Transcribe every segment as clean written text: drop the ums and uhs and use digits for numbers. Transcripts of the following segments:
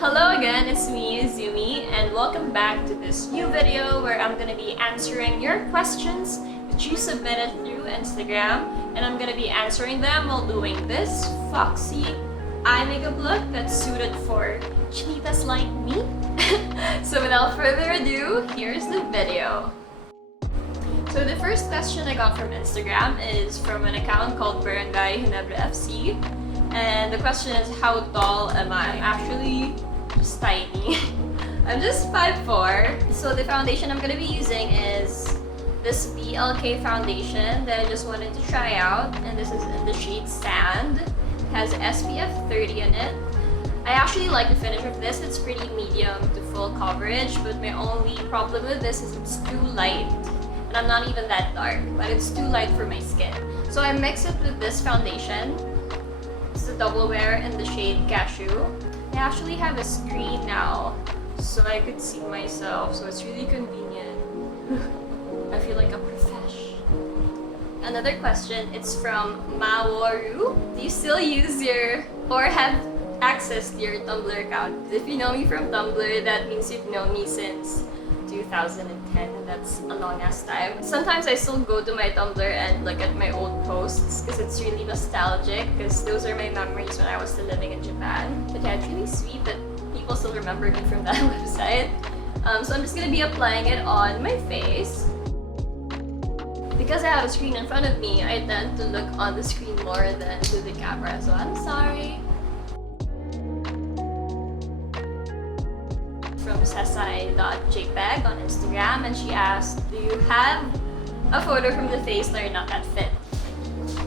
Hello again, it's me, Zumi, and welcome back to this new video where I'm gonna be answering your questions that you submitted through Instagram, and I'm gonna be answering them while doing this foxy eye makeup look that's suited for chinitas like me. So without further ado, here's the video. So the first question I got from Instagram is from an account called Barangay Ginebra FC. And the question is, how tall am I? I'm actually just tiny. I'm just 5'4". So the foundation I'm going to be using is this BLK foundation that I just wanted to try out. And this is in the shade Sand. It has SPF 30 in it. I actually like the finish of this. It's pretty medium to full coverage. But my only problem with this is it's too light. And I'm not even that dark. But it's too light for my skin. So I mix it with this foundation. It's a double wear in the shade Cashew. I actually have a screen now, so I could see myself, so it's really convenient. I feel like a profesh. Another question, it's from Maworu. Do you still use or have access to your Tumblr account? If you know me from Tumblr, that means you've known me since 2010, and that's a long ass time. Sometimes I still go to my Tumblr and look at my old posts because it's really nostalgic, because those are my memories when I was still living in Japan. But yeah, it's really sweet that people still remember me from that website. So I'm just gonna be applying it on my face. Because I have a screen in front of me, I tend to look on the screen more than to the camera, so I'm sorry. From sesai.jpeg on Instagram, and she asked, do you have a photo from the face that you're not that fit?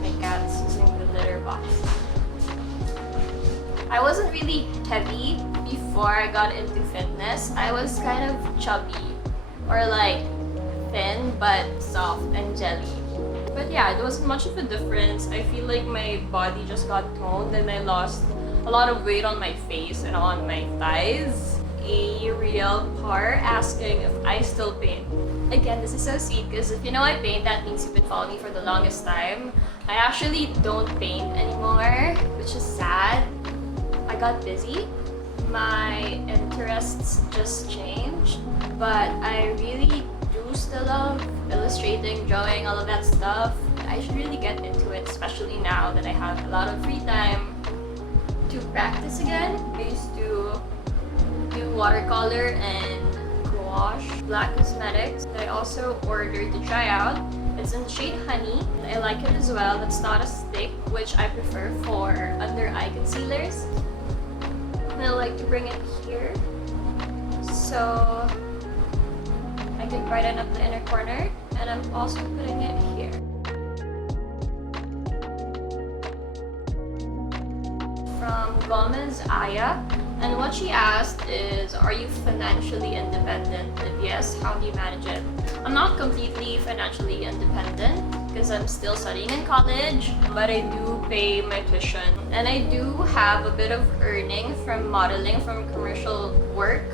My cat's using the litter box. I wasn't really heavy before I got into fitness. I was kind of chubby, or like thin but soft and jelly. But yeah, there wasn't much of a difference. I feel like my body just got toned and I lost a lot of weight on my face and on my thighs. A real par asking if I still paint. Again, this is so sweet because if you know I paint, that means you've been following me for the longest time. I actually don't paint anymore, which is sad. I got busy. My interests just changed, but I really do still love illustrating, drawing, all of that stuff. I should really get into it, especially now that I have a lot of free time to practice again. I used to do watercolor and gouache, black cosmetics. I also ordered to try out. It's in the shade Honey. I like it as well. It's not a stick, which I prefer for under eye concealers. And I like to bring it here, so I can brighten up the inner corner. And I'm also putting it here. From Gomez Aya. And what she asked is, are you financially independent? If yes, how do you manage it? I'm not completely financially independent because I'm still studying in college, but I do pay my tuition. And I do have a bit of earning from modeling, from commercial work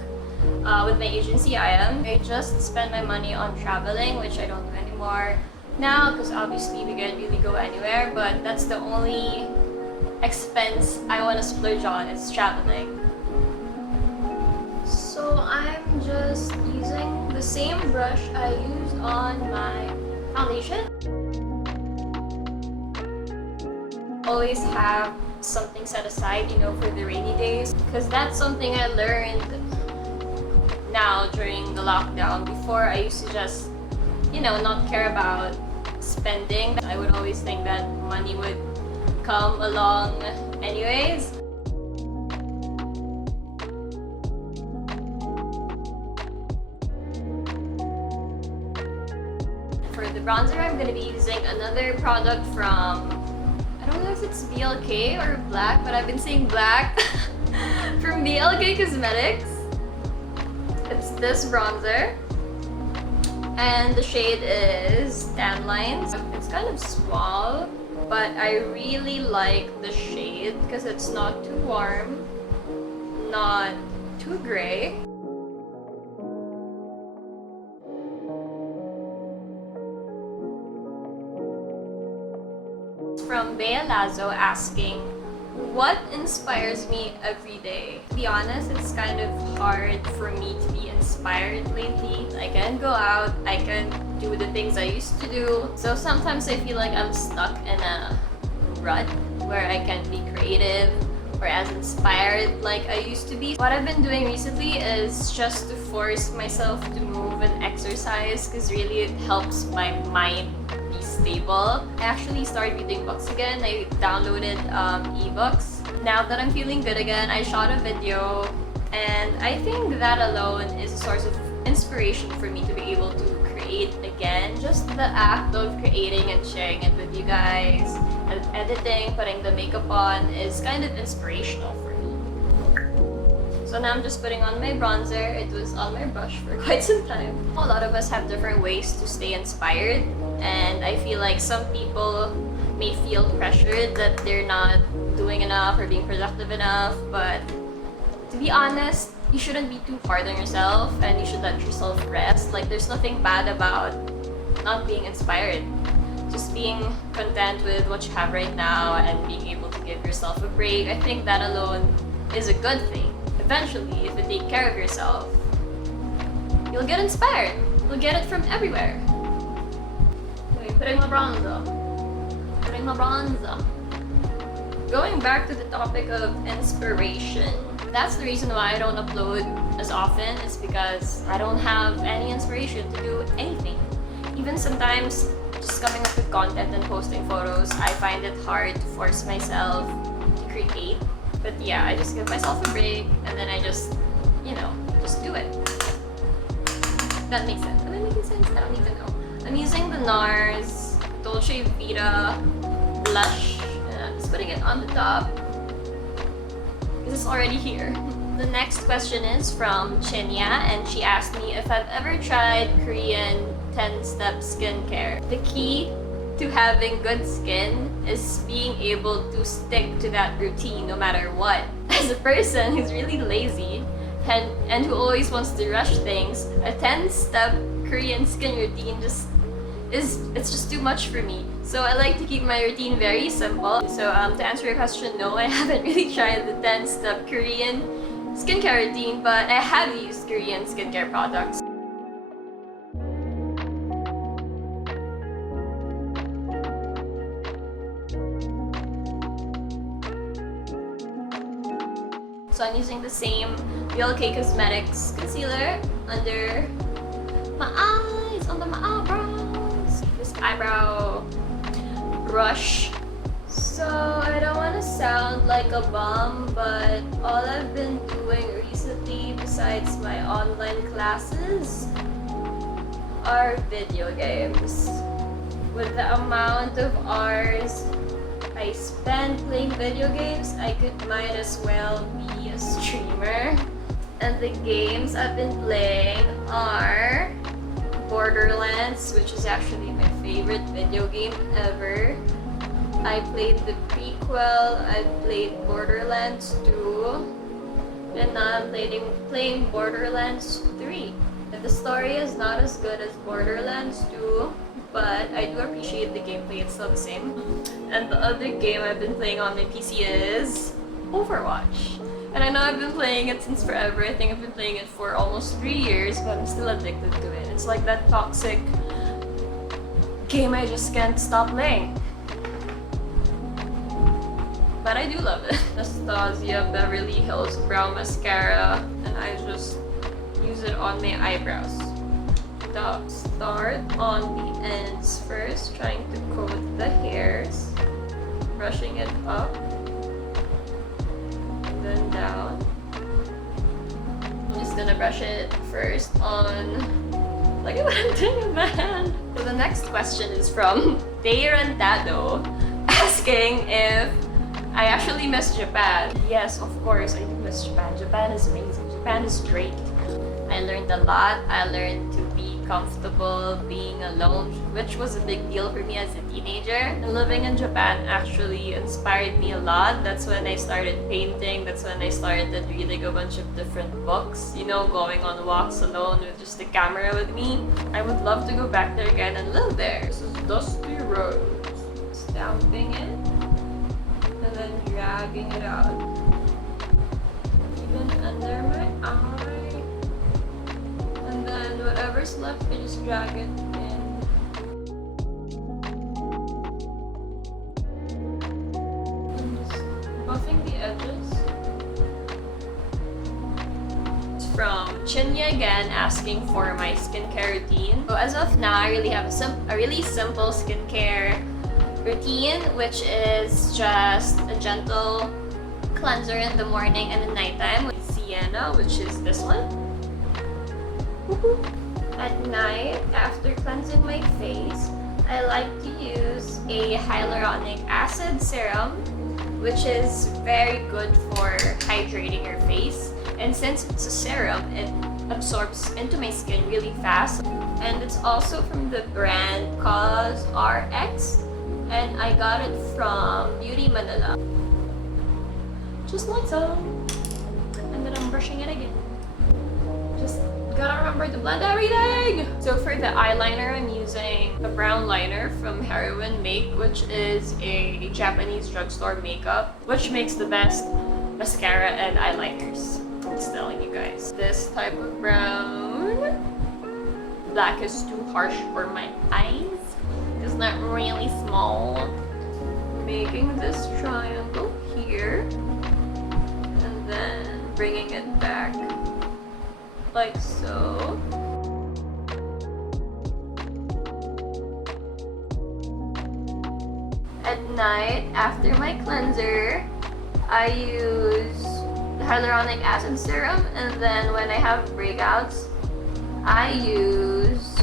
with my agency, I just spend my money on traveling, which I don't do anymore now because obviously we can't really go anywhere, but that's the only expense I want to splurge on, is traveling. So I'm just using the same brush I used on my foundation. Always have something set aside, for the rainy days, because that's something I learned now during the lockdown. Before, I used to just, not care about spending. I would always think that money would come along anyways. For the bronzer, I'm going to be using another product from, I don't know if it's BLK or Black, but I've been saying Black, from BLK Cosmetics. It's this bronzer, and the shade is Tan Lines. It's kind of small, but I really like the shade because it's not too warm, not too gray. From Bea Lazo asking, What inspires me every day? To be honest, it's kind of hard for me to be inspired lately. I can't go out, I can't do the things I used to do. So sometimes I feel like I'm stuck in a rut where I can't be creative or as inspired like I used to be. What I've been doing recently is just to force myself to move and exercise because really it helps my mind be stable. I actually started reading books again. I downloaded ebooks. Now that I'm feeling good again, I shot a video and I think that alone is a source of inspiration for me to be able to create again. Just the act of creating and sharing it with you guys and editing, putting the makeup on is kind of inspirational for me. So now I'm just putting on my bronzer. It was on my brush for quite some time. A lot of us have different ways to stay inspired, and I feel like some people may feel pressured that they're not doing enough or being productive enough, but to be honest, you shouldn't be too hard on yourself and you should let yourself rest. Like, there's nothing bad about not being inspired. Just being content with what you have right now and being able to give yourself a break, I think that alone is a good thing. Eventually, if you take care of yourself, you'll get inspired. You'll get it from everywhere. Okay, putting my bronzer. Putting my bronzer. Going back to the topic of inspiration, that's the reason why I don't upload as often, is because I don't have any inspiration to do anything. Even sometimes, just coming up with content and posting photos, I find it hard to force myself to create. But yeah, I just give myself a break and then I just, just do it. That makes sense. Am I making sense? I don't even know. I'm using the NARS Dolce Vita blush and I'm just putting it on the top because it's already here. The next question is from Chinya, and she asked me if I've ever tried Korean 10-step skincare. The key to having good skin is being able to stick to that routine no matter what. As a person who's really lazy and who always wants to rush things, a 10-step Korean skin routine it's just too much for me. So I like to keep my routine very simple. So to answer your question, no, I haven't really tried the 10-step Korean skincare routine, but I have used Korean skincare products. So I'm using the same BLK Cosmetics concealer under my eyes, under my eyebrows. This eyebrow brush. So I don't want to sound like a bum, but all I've been doing recently besides my online classes are video games. With the amount of hours I spend playing video games, might as well be a streamer. And the games I've been playing are Borderlands, which is actually my favorite video game ever. I played the prequel, I played Borderlands 2, and now I'm playing Borderlands 3. And the story is not as good as Borderlands 2, but I do appreciate the gameplay, it's still the same. And the other game I've been playing on my PC is Overwatch. And I know I've been playing it since forever. I think I've been playing it for almost 3 years, but I'm still addicted to it. It's like that toxic game I just can't stop playing. But I do love it. Anastasia Beverly Hills Brow Mascara, and I just use it on my eyebrows. Start on the ends first, trying to coat the hairs, brushing it up, and then down. I'm just gonna brush it first on. Look at what I'm doing, man! So the next question is from Dayrantado, asking if I actually miss Japan. Yes, of course, I do miss Japan. Japan is amazing. Japan is great. I learned a lot. I learned to be comfortable being alone, which was a big deal for me as a teenager. And living in Japan actually inspired me a lot. That's when I started painting. That's when I started reading a bunch of different books. Going on walks alone with just the camera with me. I would love to go back there again and live there. This is Dusty Rose. Stamping it. and then dragging it out. Even under my eye. And then whatever's left, I just drag it in. I'm just buffing the edges. It's from Chinya again, asking for my skincare routine. So as of now, I really have a really simple skincare routine, which is just a gentle cleanser in the morning and the nighttime with Sienna, which is this one. At night, after cleansing my face, I like to use a hyaluronic acid serum, which is very good for hydrating your face. And since it's a serum, it absorbs into my skin really fast. And it's also from the brand Cause RX. And I got it from Beauty Manila. Just like so. And then I'm brushing it again. Just gotta remember to blend everything! So for the eyeliner, I'm using a brown liner from Heroin Make, which is a Japanese drugstore makeup, which makes the best mascara and eyeliners. I'm just telling you guys. This type of brown. Black is too harsh for my eyes. It's not really small. Making this triangle here. And then bringing it back. Like so. At night, after my cleanser, I use the hyaluronic acid serum, and then when I have breakouts, I use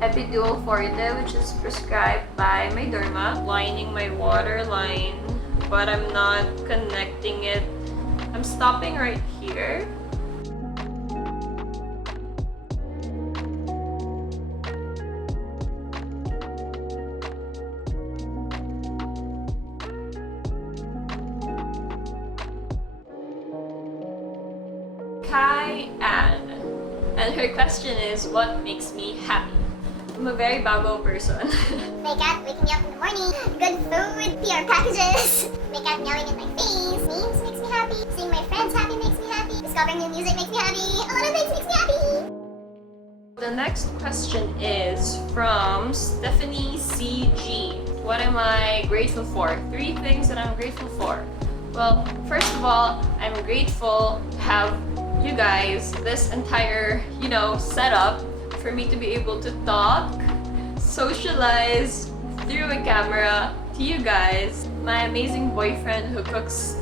Epiduo Forte, which is prescribed by my derma. Lining my waterline, but I'm not connecting it. I'm stopping right here. Kai Ann. And her question is, what makes me happy? I'm a very bago person. My cat waking me up in the morning. Good food, PR packages. My cat meowing in my face. Memes makes me happy. Seeing my friends happy makes me happy. Discovering new music makes me happy. A lot of things makes me happy. The next question is from Stephanie CG. What am I grateful for? 3 things that I'm grateful for. Well, first of all, I'm grateful to have you guys, this entire, setup for me to be able to talk, socialize through a camera to you guys. My amazing boyfriend who cooks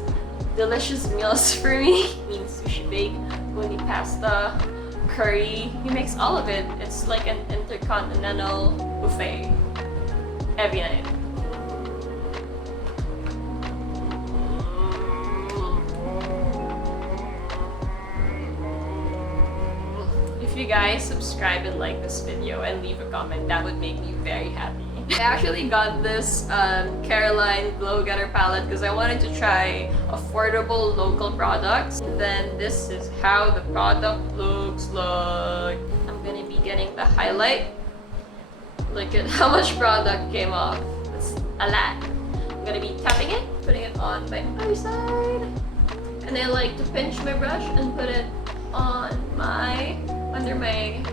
delicious meals for me. I mean, sushi bake, uni pasta, curry. He makes all of it. It's like an intercontinental buffet every night. If you guys subscribe and like this video and leave a comment, that would make me very happy. I actually got this Caroline Glow Getter palette because I wanted to try affordable local products. And then this is how the product looks like. I'm gonna be getting the highlight. Look at how much product came off. It's a lot. I'm gonna be tapping it, putting it on my other side. And I like to pinch my brush and put it on under my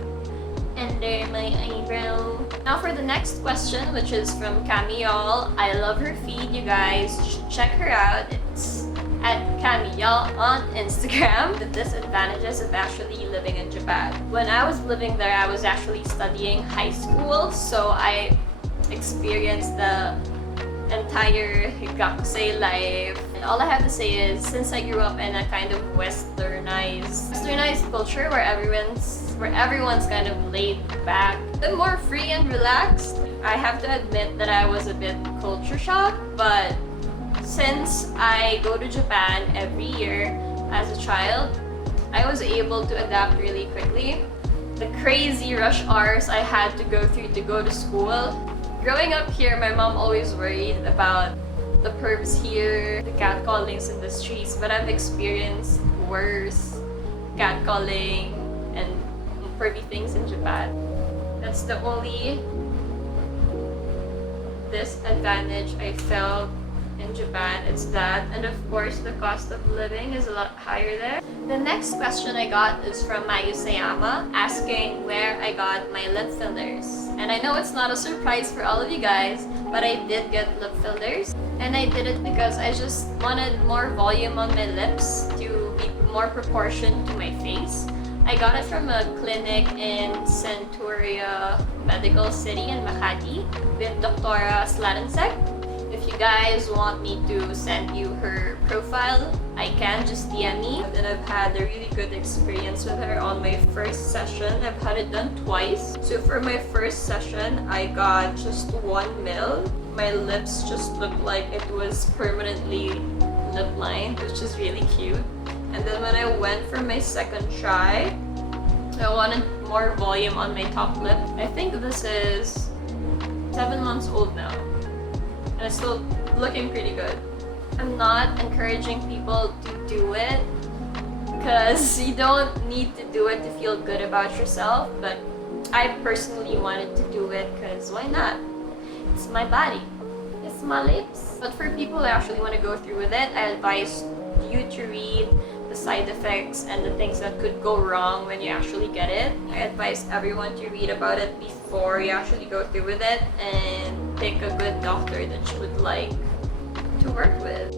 eyebrow. Now for the next question, which is from Camille. I love her feed, you guys should check her out. It's at Camille on Instagram. The disadvantages of actually living in Japan. When I was living there, I was actually studying high school, so I experienced the entire Higakusei life. And all I have to say is, since I grew up in a kind of westernized culture where everyone's kind of laid back and more free and relaxed, I have to admit that I was a bit culture shocked. But since I go to Japan every year as a child, I was able to adapt really quickly. The crazy rush hours I had to go through to go to school. Growing up here, my mom always worried about the pervs here, the catcallings in the streets, but I've experienced worse catcalling and pervy things in Japan. That's the only disadvantage I felt in Japan, it's that. And of course, the cost of living is a lot higher there. The next question I got is from Mayusayama, asking where I got my lip fillers. And I know it's not a surprise for all of you guys, but I did get lip fillers. And I did it because I just wanted more volume on my lips to be more proportioned to my face. I got it from a clinic in Centuria Medical City in Makati with Dr. Slatinsek. If you guys want me to send you her profile, I can, just DM me. And I've had a really good experience with her on my first session. I've had it done twice. So for my first session, I got just 1 mil. My lips just looked like it was permanently lip lined, which is really cute. And then when I went for my second try, I wanted more volume on my top lip. I think this is 7 months old now. And it's still looking pretty good. I'm not encouraging people to do it because you don't need to do it to feel good about yourself, but I personally wanted to do it because why not? It's my body. It's my lips. But for people who actually want to go through with it, I advise you to read the side effects and the things that could go wrong when you actually get it. I advise everyone to read about it before you actually go through with it and pick a good doctor that you would like to work with.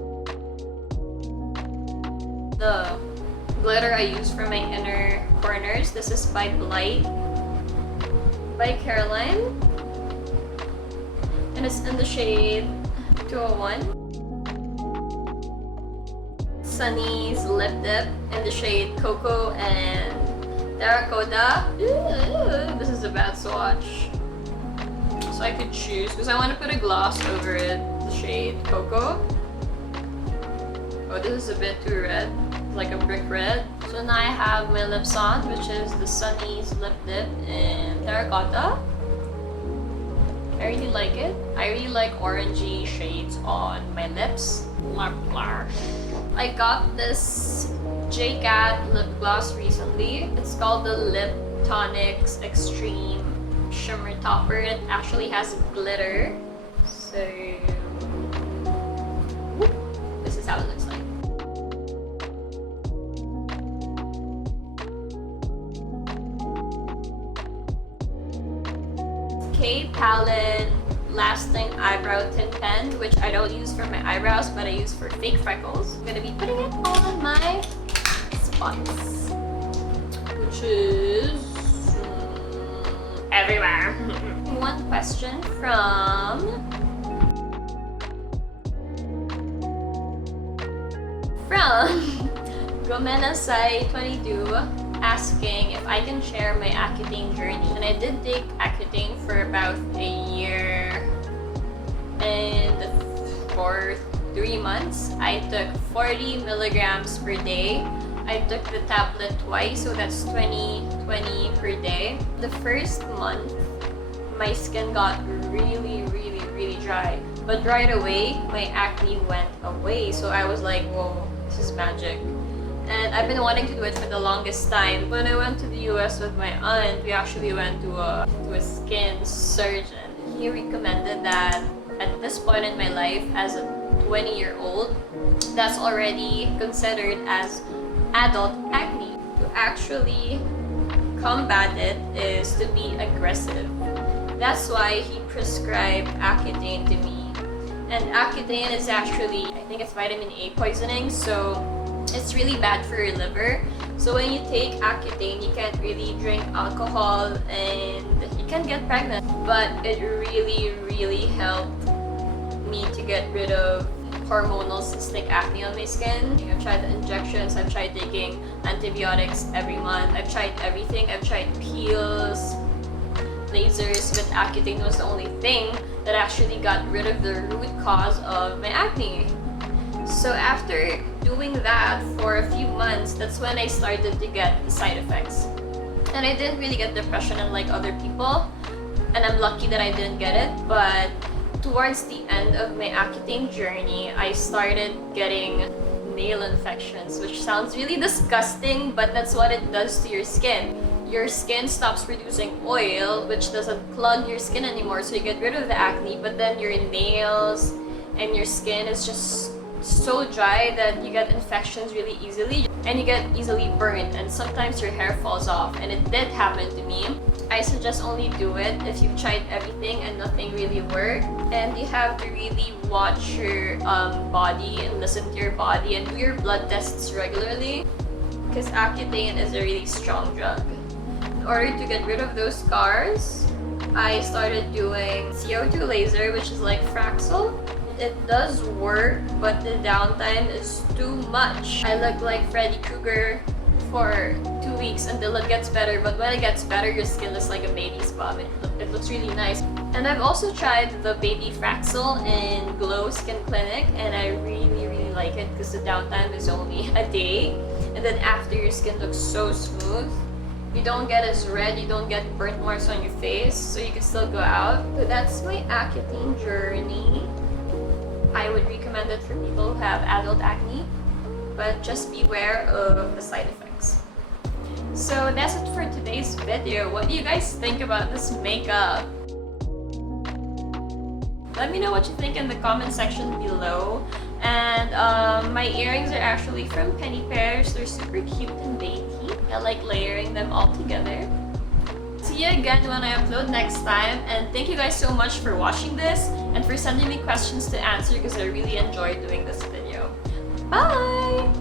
The glitter I use for my inner corners, this is by Blight by Caroline, and it's in the shade 201. Sunny's lip dip in the shade Cocoa and Terracotta. Ooh, this is a bad swatch. So I could choose because I want to put a gloss over it. The shade Cocoa. Oh, this is a bit too red. It's like a brick red. So now I have my lips on, which is the Sunny's lip dip in Terracotta. I really like it. I really like orangey shades on my lips. Lip blush. I got this JCat lip gloss recently. It's called the Lip Tonics Extreme Shimmer Topper. It actually has glitter. So this is how it looks like. K Palette Lasting Eyebrow Tint Pen, which I don't use for my eyebrows, but I use for fake freckles. I'm gonna be putting it on my spots, which is everywhere. One question from Gomenasai22 asking if I can share my Accutane journey. And I did take Accutane for about a year and for 3 months. I took 40 milligrams per day. I took the tablet twice, so that's 20 per day. The first month, my skin got really dry. But right away, my acne went away. So I was like, whoa, this is magic. And I've been wanting to do it for the longest time. When I went to the US with my aunt, we actually went to a skin surgeon. He recommended that at this point in my life, as a 20-year-old, that's already considered as adult acne. To actually combat it is to be aggressive. That's why he prescribed Accutane to me. And Accutane is actually, I think it's vitamin A poisoning, so it's really bad for your liver. So when you take Accutane, you can't really drink alcohol and you can get pregnant. But it really helped me to get rid of hormonal cystic acne on my skin. I've tried the injections, I've tried taking antibiotics every month, I've tried everything. I've tried peels, lasers, but Accutane was the only thing that actually got rid of the root cause of my acne. So after doing that for a few months, that's when I started to get the side effects. And I didn't really get depression unlike other people, and I'm lucky that I didn't get it. But towards the end of my Accutane journey, I started getting nail infections, which sounds really disgusting, but that's what it does to your skin. Your skin stops producing oil, which doesn't clog your skin anymore, so you get rid of the acne, but then your nails and your skin is just so dry that you get infections really easily and you get easily burned, and sometimes your hair falls off, and it did happen to me. I suggest only do it if you've tried everything and nothing really worked, and you have to really watch your body and listen to your body and do your blood tests regularly, because Accutane is a really strong drug. In order to get rid of those scars, I started doing CO2 laser, which is like Fraxel. It does work, but the downtime is too much. I look like Freddy Krueger for 2 weeks until it gets better, but when it gets better, your skin looks like a baby's bum. It looks really nice. And I've also tried the baby Fraxel in Glow Skin Clinic, and I really like it because the downtime is only a day, and then after, your skin looks so smooth. You don't get as red, you don't get burnt marks on your face, so you can still go out. So that's my Accutane journey. I would recommend it for people who have adult acne, but just beware of the side effects. So that's it for today's video. What do you guys think about this makeup? Let me know what you think in the comment section below. And my earrings are actually from Penny Pairs. They're super cute and dainty. I like layering them all together. See you again when I upload next time, and thank you guys so much for watching this and for sending me questions to answer, because I really enjoyed doing this video. Bye!